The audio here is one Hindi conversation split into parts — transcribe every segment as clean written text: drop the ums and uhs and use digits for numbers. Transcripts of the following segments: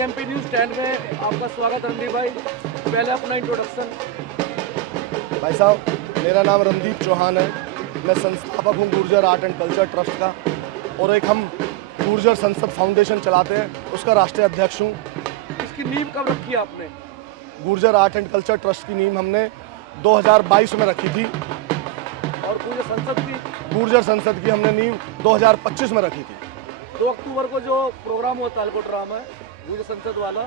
बीएमपी न्यूज़ 10 में आपका स्वागत रणदीप भाई। पहले अपना इंट्रोडक्शन। भाई साहब, मेरा नाम रणदीप चौहान है। मैं संस्थापक हूँ Gurjar art and culture trust का, और एक हम गुर्जर संसद फाउंडेशन चलाते हैं, उसका राष्ट्रीय अध्यक्ष हूँ। इसकी नींव कब रखी आपने? Gurjar art and culture trust की नींव हमने 2022 में रखी थी, और गुर्जर संसद की? गुर्जर संसद की हमने नींव 2025 में रखी थी। 2 अक्टूबर को जो प्रोग्राम हुआ तालकोटरा में गुर्जर संसद वाला,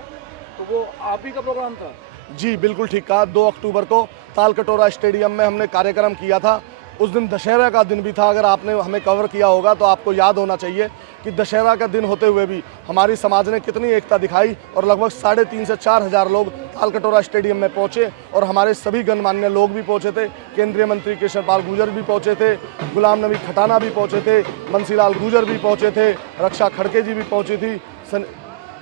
तो वो आप ही का प्रोग्राम था? जी बिल्कुल ठीक कहा। 2 अक्टूबर को तालकटोरा स्टेडियम में हमने कार्यक्रम किया था। उस दिन दशहरा का दिन भी था। अगर आपने हमें कवर किया होगा तो आपको याद होना चाहिए कि दशहरा का दिन होते हुए भी हमारी समाज ने कितनी एकता दिखाई, और लगभग 3,500 से 4,000 लोग तालकटोरा स्टेडियम में पहुंचे, और हमारे सभी गणमान्य लोग भी पहुंचे थे। केंद्रीय मंत्री कृष्णपाल गुर्जर भी पहुंचे थे, गुलाम नबी खटाना भी पहुंचे थे, बंसीलाल गुर्जर भी पहुंचे थे, रक्षा खड़के जी भी पहुंची थी।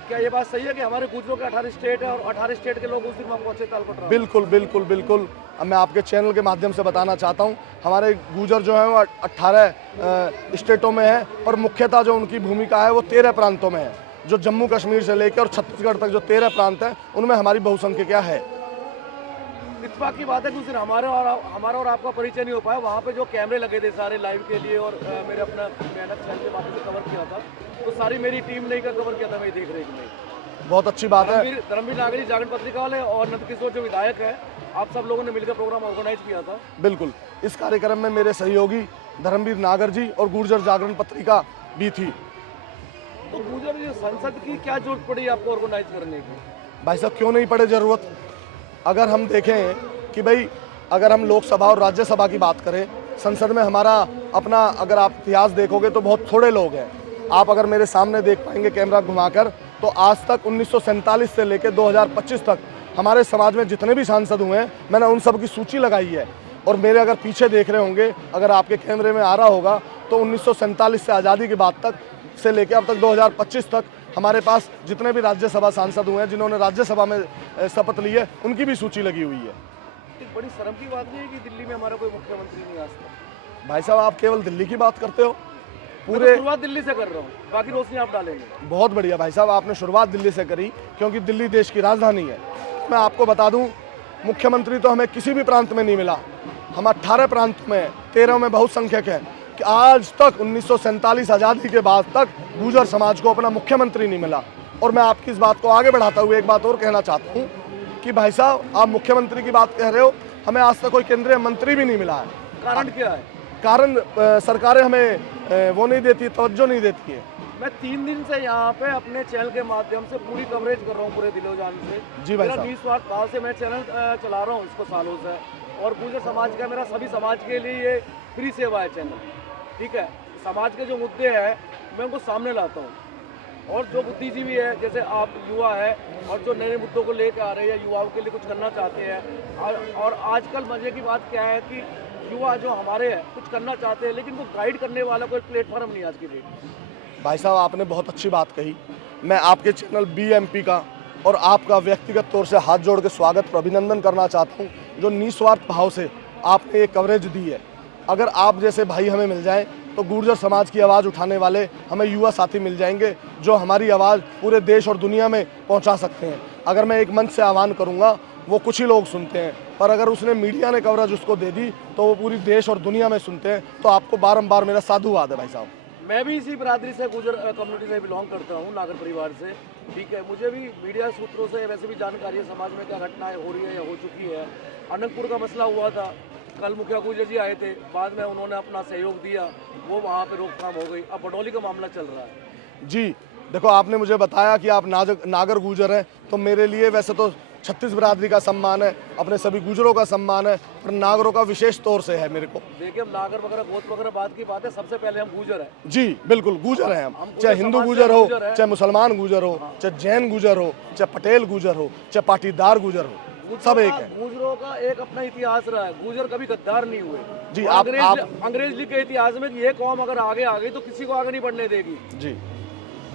क्या ये बात सही है कि हमारे गुर्जरों के 18 स्टेट है और 18 स्टेट के लोग उस दिन वहाँ पहुंचे तालकोटरा? बिल्कुल बिल्कुल बिल्कुल। अब मैं आपके चैनल के माध्यम से बताना चाहता हूँ, हमारे गुर्जर जो हैं वो 18 स्टेटों में है, और मुख्यतः जो उनकी भूमिका है वो 13 प्रांतों में है। जो जम्मू कश्मीर से लेकर और छत्तीसगढ़ तक जो 13 प्रांत हैं, उनमें हमारी बहुसंख्यता है। इत्तेफाक की बात है कि उस दिन हमारा और आपका परिचय नहीं हो पाया। वहाँ पे जो कैमरे लगे थे सारे लाइव के लिए, और मेरे अपना मेहनत चैनल के माध्यम से कवर किया था, तो सारी मेरी टीम ने का कवर किया था, मेरी देख रेख में। बहुत अच्छी बात है। धर्मवीर नागर जागरण पत्रिका वाले और नंदकिशोर जो विधायक है, आप सब लोगों ने मिलकर प्रोग्राम ऑर्गेनाइज किया था। बिल्कुल। इस कार्यक्रम में मेरे सहयोगी धर्मवीर नागर जी और गुर्जर जागरण पत्रिका भी थी। तो गुर्जर संसद की क्या जरूरत पड़ी आपको ऑर्गेनाइज करने की? भाई साहब, क्यों नहीं पड़े जरूरत। अगर हम देखें कि भाई, अगर हम लोकसभा और राज्यसभा की बात करें, संसद में हमारा अपना अगर आप इतिहास देखोगे तो बहुत थोड़े लोग हैं। आप अगर मेरे सामने देख पाएंगे कैमरा घुमाकर, तो आज तक 1947 से लेकर 2025 तक हमारे समाज में जितने भी सांसद हुए हैं, मैंने उन सब की सूची लगाई है। और मेरे अगर पीछे देख रहे होंगे, अगर आपके कैमरे में आ रहा होगा, तो 1947 से आज़ादी के बाद तक से लेकर अब तक 2025 तक हमारे पास जितने भी राज्यसभा सांसद हुए हैं, जिन्होंने राज्यसभा में शपथ ली है, उनकी भी सूची लगी हुई है। एक बड़ी शर्म की बात नहीं है कि दिल्ली में हमारा कोई मुख्यमंत्री नहीं आज तक? भाई साहब, आप केवल दिल्ली की बात करते हो। पूरे तो शुरुआत दिल्ली से कर रहा हूँ, बाकी रोशनी आप डालेंगे। बहुत बढ़िया भाई साहब, आपने शुरुआत दिल्ली से करी, क्योंकि दिल्ली देश की राजधानी है। मैं आपको बता दूं, मुख्यमंत्री तो हमें किसी भी प्रांत में नहीं मिला। हम 18 प्रांत में 13 में बहुसंख्यक हैं कि आज तक 1947 आज़ादी के बाद तक गुर्जर समाज को अपना मुख्यमंत्री नहीं मिला। और मैं आपकी इस बात को आगे बढ़ाता हुए एक बात और कहना चाहता हूँ कि भाई साहब, आप मुख्यमंत्री की बात कह रहे हो, हमें आज तक कोई केंद्रीय मंत्री भी नहीं मिला है। कारण क्या है? कारण सरकारें हमें वो नहीं देती, तवज्जो नहीं देती है। मैं 3 दिन से यहाँ पे अपने चैनल के माध्यम से पूरी कवरेज कर रहा हूँ, पूरे दिलो जान से। जी भाई मेरा साहब। निस्वार्थ भाव से मैं चैनल चला रहा हूँ इसको सालों से, और गुर्जर समाज का, मेरा सभी समाज के लिए ये फ्री सेवा है चैनल। ठीक है, समाज के जो मुद्दे हैं मैं उनको सामने लाता हूँ, और जो बुद्धिजीवी है, जैसे आप युवा है, और जो नए मुद्दों को लेकर आ रहे हैं, युवाओं के लिए कुछ करना चाहते हैं। और आजकल मजे की बात क्या है कि युवा जो हमारे हैं कुछ करना चाहते हैं, लेकिन वो गाइड करने वाला कोई प्लेटफॉर्म नहीं आज की डेट में। भाई साहब, आपने बहुत अच्छी बात कही। मैं आपके चैनल बीएमपी का और आपका व्यक्तिगत तौर से हाथ जोड़ के स्वागत और अभिनंदन करना चाहता हूँ, जो निस्वार्थ भाव से आपने ये कवरेज दी है। अगर आप जैसे भाई हमें मिल जाएं, तो गुर्जर समाज की आवाज़ उठाने वाले हमें युवा साथी मिल जाएंगे, जो हमारी आवाज़ पूरे देश और दुनिया में पहुंचा सकते हैं। अगर मैं एक मंच से आह्वान करूंगा, वो कुछ ही लोग सुनते हैं, पर अगर उसने मीडिया ने कवरेज उसको दे दी, तो वो पूरी देश और दुनिया में सुनते हैं। तो आपको बारंबार मेरा साधुवाद है भाई साहब। मैं भी इसी बिरादरी से, गुर्जर कम्युनिटी से बिलोंग करता हूँ, नागर परिवार से। ठीक है, मुझे भी मीडिया सूत्रों से वैसे भी जानकारी है समाज में क्या घटनाएं हो रही है या हो चुकी है। अनंतपुर का मसला हुआ था, कल मुखिया गुर्जर जी आए थे, बाद में उन्होंने अपना सहयोग दिया, वो वहाँ पे रोकथाम हो गई। अब बडौली का मामला चल रहा है। जी देखो, आपने मुझे बताया कि आप नागर गुर्जर हैं, तो मेरे लिए वैसे तो 36 बिरादरी का सम्मान है, अपने सभी गुर्जरों का सम्मान है, पर नागरों का विशेष तौर से है मेरे को। देखिए, हम नागर वगैरह गोत्र वगैरह बात की बात है, सबसे पहले हम गुर्जर हैं। जी बिल्कुल, गुर्जर हैं हम। चाहे हिंदू गुर्जर हो, चाहे मुसलमान गुर्जर हो, चाहे जैन गुर्जर हो, चाहे पटेल गुर्जर हो, चाहे पाटीदार गुर्जर हो, सब एक है। गुर्जरों का एक अपना इतिहास रहा है। गुर्जर कभी गद्दार नहीं हुए। जी, अंग्रेज लिख के इतिहास में ये कौम अगर आगे आ गई तो किसी को आगे नहीं बढ़ने देगी। जी,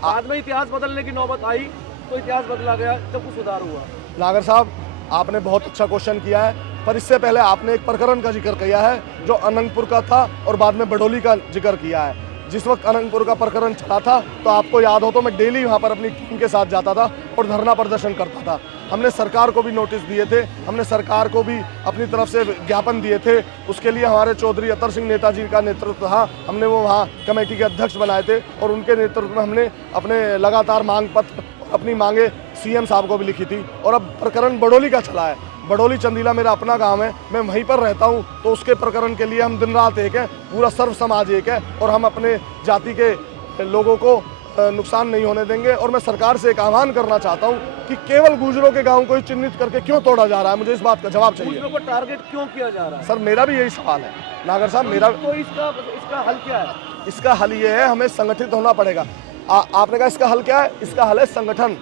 बाद में इतिहास बदलने की नौबत आई, तो इतिहास बदला गया जब कुछ सुधार हुआ। नागर साहब, आपने बहुत अच्छा क्वेश्चन किया है, पर इससे पहले आपने एक प्रकरण का जिक्र किया है जो अनंतपुर का था, और बाद में बडौली का जिक्र किया है। जिस वक्त अनंतपुर का प्रकरण चला था तो आपको याद हो तो मैं डेली वहाँ पर अपनी टीम के साथ जाता था और धरना प्रदर्शन करता था। हमने सरकार को भी नोटिस दिए थे, हमने सरकार को भी अपनी तरफ से ज्ञापन दिए थे। उसके लिए हमारे चौधरी अतर सिंह नेताजी का नेतृत्व था, हमने वो वहाँ कमेटी के अध्यक्ष बनाए थे और उनके नेतृत्व में हमने अपने लगातार मांग पत्र, अपनी मांगे सीएम साहब को भी लिखी थी। और अब प्रकरण बड़ोली का चला है, बड़ोली चंदीला मेरा अपना गांव है, मैं वहीं पर रहता हूं, तो उसके प्रकरण के लिए हम दिन रात एक है, पूरा सर्व समाज एक है और हम अपने जाति के लोगों को नुकसान नहीं होने देंगे। और मैं सरकार से एक आह्वान करना चाहता हूं कि केवल गुर्जरों के गांव को ही चिन्हित करके क्यों तोड़ा जा रहा है, मुझे इस बात का जवाब चाहिए। गुर्जरों को टारगेट क्यों किया जा रहा है? सर मेरा भी यही सवाल है नागर साहब, मेरा तो इसका हल क्या है? इसका हल ये है, हमें संगठित होना पड़ेगा। आपने कहा इसका हल क्या है? इसका हल है संगठन,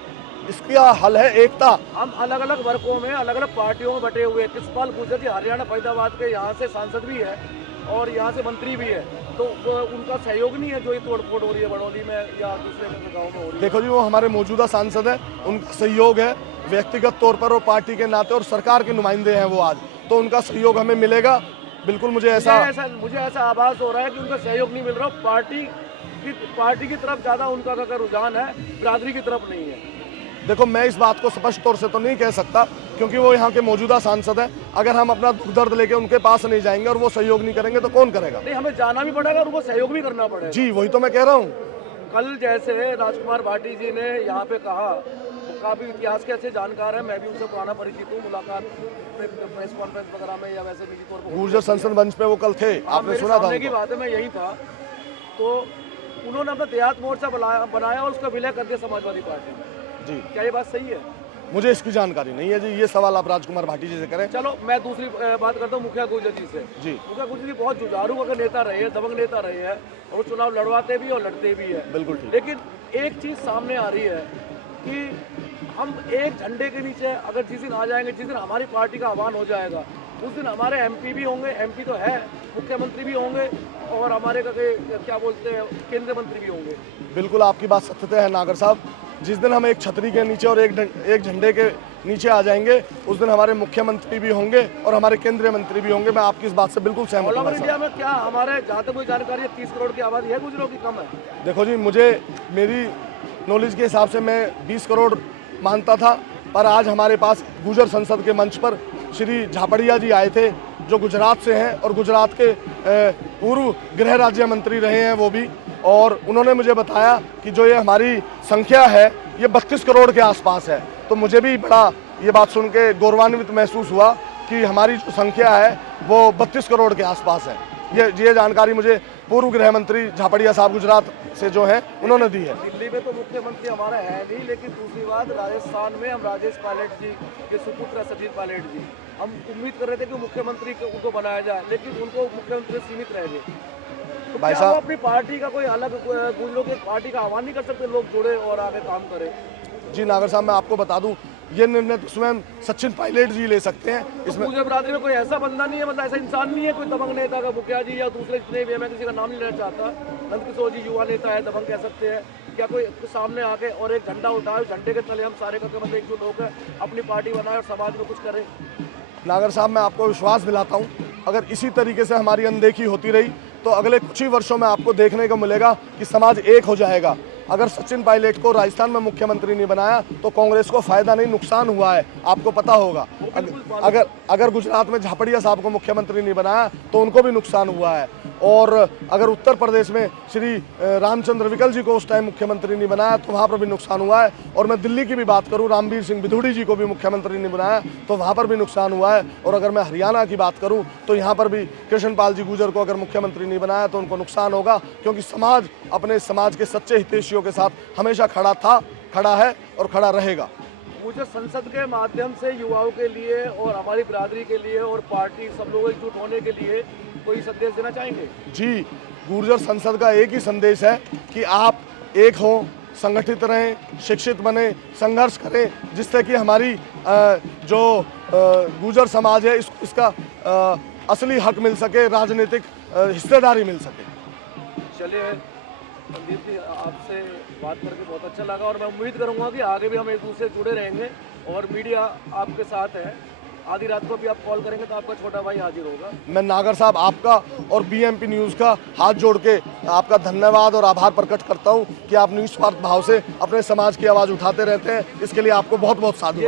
इसका हल है एकता। हम अलग अलग वर्गों में, अलग अलग पार्टियों में बटे हुए हैं। कृष्णपाल गुर्जर जी हरियाणा फरीदाबाद के यहाँ से सांसद भी है और यहाँ से मंत्री भी है, तो उनका सहयोग नहीं है जो ये तोड़फोड़ हो रही है बड़ौली में या दूसरे गाँव में हो रही है? देखो जी, वो हमारे मौजूदा सांसद है, उनका सहयोग है व्यक्तिगत तौर पर और पार्टी के नाते, और सरकार के नुमाइंदे हैं वो आज, तो उनका सहयोग हमें मिलेगा बिल्कुल। मुझे ऐसा आभास हो रहा है कि उनका सहयोग नहीं मिल रहा, पार्टी की तरफ ज़्यादा उनका रुझान है, बिरादरी की तरफ नहीं है। देखो मैं इस बात को स्पष्ट तौर से तो नहीं कह सकता क्योंकि वो यहाँ के मौजूदा सांसद हैं। अगर हम अपना दुख दर्द लेके उनके पास नहीं जाएंगे और वो सहयोग नहीं करेंगे तो कौन करेगा? नहीं, हमें जाना भी पड़ेगा और उनको सहयोग भी करना पड़ेगा। जी वही तो मैं कह रहा हूँ। कल जैसे राजकुमार भाटी जी ने यहाँ पे कहा, काफी इतिहास के अच्छे जानकार हैं, मैं भी उनसे पुराना परिचित हूँ, मुलाकात प्रेस कॉन्फ्रेंस वगैरह में या वैसे निजी तौर पर गुर्जर संसद मंच पे वो कल थे, आपने सुना था की बात है, मैं यही था। तो उन्होंने अपना देहात मोर्चा बनाया और उसका विलय कर दिया समाजवादी पार्टी में। जी क्या ये बात सही है? मुझे इसकी जानकारी नहीं है जी, ये सवाल आप राजकुमार भाटी जी से करें। चलो मैं दूसरी बात करता हूँ मुखिया गुर्जर जी से। जी मुखिया गुर्जर जी बहुत जुझारू अगर नेता रहे हैं, दबंग नेता रहे हैं, और वो चुनाव लड़वाते भी और लड़ते भी है। बिल्कुल ठीक। लेकिन एक चीज़ सामने आ रही है कि हम एक झंडे के नीचे अगर जिस दिन आ जाएंगे, जिस दिन हमारी पार्टी का आह्वान हो जाएगा, उस दिन हमारे एमपी भी होंगे, एमपी तो है, मुख्यमंत्री भी होंगे और हमारे क्या बोलते हैं केंद्रीय मंत्री भी होंगे। बिल्कुल आपकी बात सत्य है नागर साहब। जिस दिन हम एक छतरी के नीचे और एक झंडे के नीचे आ जाएंगे, उस दिन हमारे मुख्यमंत्री भी होंगे और हमारे केंद्रीय मंत्री भी होंगे। मैं आपकी इस बात से बिल्कुल सहमत हूं। ऑल ओवर इंडिया में क्या हमारे जहाँ तक कोई जानकारी है 30 करोड़ की आबादी है गुजरों की, कम है? देखो जी, मुझे मेरी नॉलेज के हिसाब से मैं 20 करोड़ मानता था, पर आज हमारे पास गुर्जर संसद के मंच पर श्री झापड़िया जी आए थे जो गुजरात से हैं और गुजरात के पूर्व गृह राज्य मंत्री रहे हैं वो भी, और उन्होंने मुझे बताया कि जो ये हमारी संख्या है ये 32 करोड़ के आसपास है। तो मुझे भी बड़ा ये बात सुन के गौरवान्वित महसूस हुआ कि हमारी जो संख्या है वो 32 करोड़ के आसपास है। ये जानकारी मुझे पूर्व गृह मंत्री झापड़िया साहब गुजरात से जो है उन्होंने दी है। दिल्ली में तो मुख्यमंत्री हमारा है नहीं, लेकिन दूसरी बात राजस्थान में हम राजेश पायलट जी के सुपुत्र सचिन पायलट जी, हम उम्मीद कर रहे थे कि मुख्यमंत्री उनको बनाया जाए, लेकिन उनको मुख्यमंत्री सीमित रह गए। तो भाई साहब अपनी पार्टी का कोई अलग गुजरों की पार्टी का आह्वान नहीं कर सकते, लोग जुड़े और आगे काम करें? जी नागर साहब, मैं आपको बता दूं ये निर्णय तो स्वयं सचिन पायलट जी ले सकते हैं। इसमें गुर्जर बिरादरी में कोई ऐसा बंदा नहीं है, मतलब ऐसा इंसान नहीं है कोई दबंग नेता का, मुखिया जी या दूसरे जितने भी, मैं किसी का नाम नहीं लेना चाहता, नंदकिशोर जी युवा नेता है, दबंग कह सकते हैं क्या? कोई सामने आके और एक झंडा उठाए, झंडे के तले हम सारे करके मतलब एक जो लोग हैं अपनी पार्टी बनाए और समाज में कुछ करें। नागर साहब, मैं आपको विश्वास दिलाता हूँ अगर इसी तरीके से हमारी अनदेखी होती रही तो अगले कुछ ही वर्षों में आपको देखने को मिलेगा कि समाज एक हो जाएगा। अगर सचिन पायलट को राजस्थान में मुख्यमंत्री नहीं बनाया तो कांग्रेस को फायदा नहीं, नुकसान हुआ है, आपको पता होगा। अगर गुजरात में झापड़िया साहब को मुख्यमंत्री नहीं बनाया तो उनको भी नुकसान हुआ है, और अगर उत्तर प्रदेश में श्री रामचंद्र विकल जी को उस टाइम मुख्यमंत्री नहीं बनाया तो वहाँ पर भी नुकसान हुआ है। और मैं दिल्ली की भी बात करूँ, रामवीर सिंह बिधूड़ी जी को भी मुख्यमंत्री नहीं बनाया तो वहाँ पर भी नुकसान हुआ है। और अगर मैं हरियाणा की बात करूँ तो यहाँ पर भी कृष्णपाल जी गुर्जर को अगर मुख्यमंत्री नहीं बनाया तो उनको नुकसान होगा, क्योंकि समाज अपने समाज के सच्चे हितैषियों के साथ हमेशा खड़ा था, खड़ा है और खड़ा रहेगा। मुझे संसद के माध्यम से युवाओं के लिए और हमारी बिरादरी के लिए और पार्टी सब लोग एकजुट होने के लिए कोई संदेश देना चाहेंगे? जी, गुर्जर संसद का एक ही संदेश है कि आप एक हो, संगठित रहें, शिक्षित बने, संघर्ष करें, जिससे कि हमारी जो गुर्जर समाज है इसका असली हक मिल सके, राजनीतिक हिस्सेदारी मिल सके। चलिए संदीप जी, आपसे बात करके बहुत अच्छा लगा और मैं उम्मीद करूंगा कि आगे भी हम एक दूसरे से जुड़े रहेंगे और मीडिया आपके साथ है आधी रात को भी आप कॉल करेंगे तो आपका छोटा भाई हाजिर होगा। मैं नागर साहब आपका और बीएमपी न्यूज़ का हाथ जोड़ के आपका धन्यवाद और आभार प्रकट करता हूं कि आप निस्वार्थ भाव से अपने समाज की आवाज़ उठाते रहते हैं। इसके लिए आपको बहुत बहुत साधुवाद।